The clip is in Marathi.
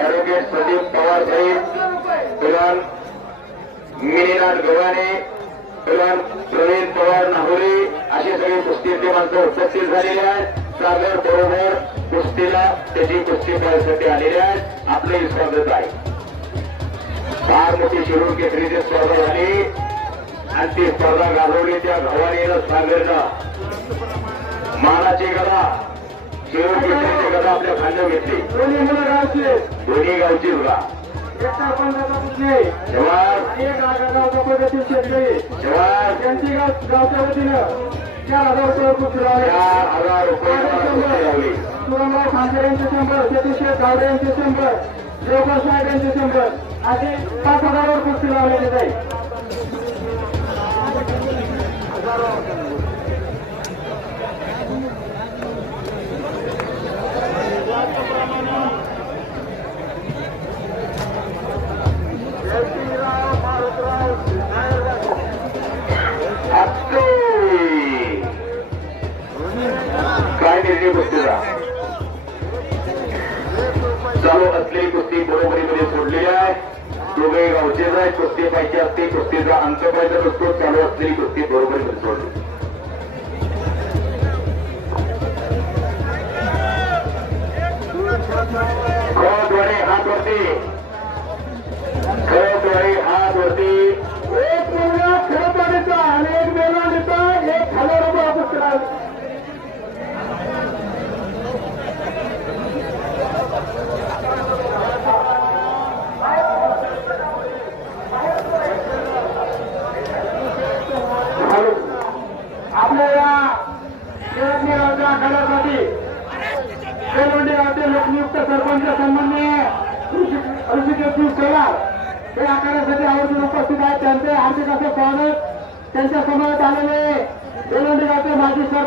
ऍडव्होकेट संदीप पवार साहेब. पैलवान मिनीनाथ गव्हाणे पैलवान प्रवीण पवार नाहोरे असे सगळे कुस्तीचे माणसं उपस्थित झालेले आहेत. सागर बरोबर कुस्तीला त्याची कुस्ती पाहण्यासाठी आलेले आहेत. आपले स्वागत आहे. फार मोठी शिरूर केसरीची स्पर्धा झाली. आणि ती स्पर्धा गाजवली त्या गव्हाणीनं सागरनं. मानाची गदा. शिरूर केसरीची गदा आपल्या खांद्यावर घेतली दोन्ही मुलं गावचे. दोन्ही गावची सुद्धा एकटा पंधराचा पुतणे. जवान आणि एक गावचा पद्धतीत शेतकरी. जवान त्यांची गाव- गावच्या वतीनं चार हजार रुपये कुस्ती चार हजार रुपये कुस्ती लावली सुरमराव खांडे यांचे शंभर सतीश गावडे यांचे शंभर देवकर साहेब यांचे शंभर असे पाच हजारावर कुस्ती लावलेली जाईल निर्णय कुस्तीचा चालू असलेली कुस्ती बरोबरीमध्ये सोडलेली आहे. दोघे गावचेच आहे कुस्ती पाहिजे असते कुस्तीचा अंक पाहिजे असतो चालू असलेली कुस्ती बरोबरीमध्ये सोडली. हात वरती खळद्वारे हात वरती एक मुलगा खेळपाडीचा आणि एक बेलाडीचा एक हजार रुपये कुस्ती लावली आपल्या या निवडणूक गावच्या आखाड्यासाठी बेलवंडी गावचे लोकनियुक्त सरपंच संबंधी ऋषिकेश शेलार हे आखाड्यासाठी आवर्जून उपस्थित आहेत. त्यांचे हार्दिक असं स्वागत. त्यांच्यासमोर आलेले बेलवंडी गावचे माजी सरपंच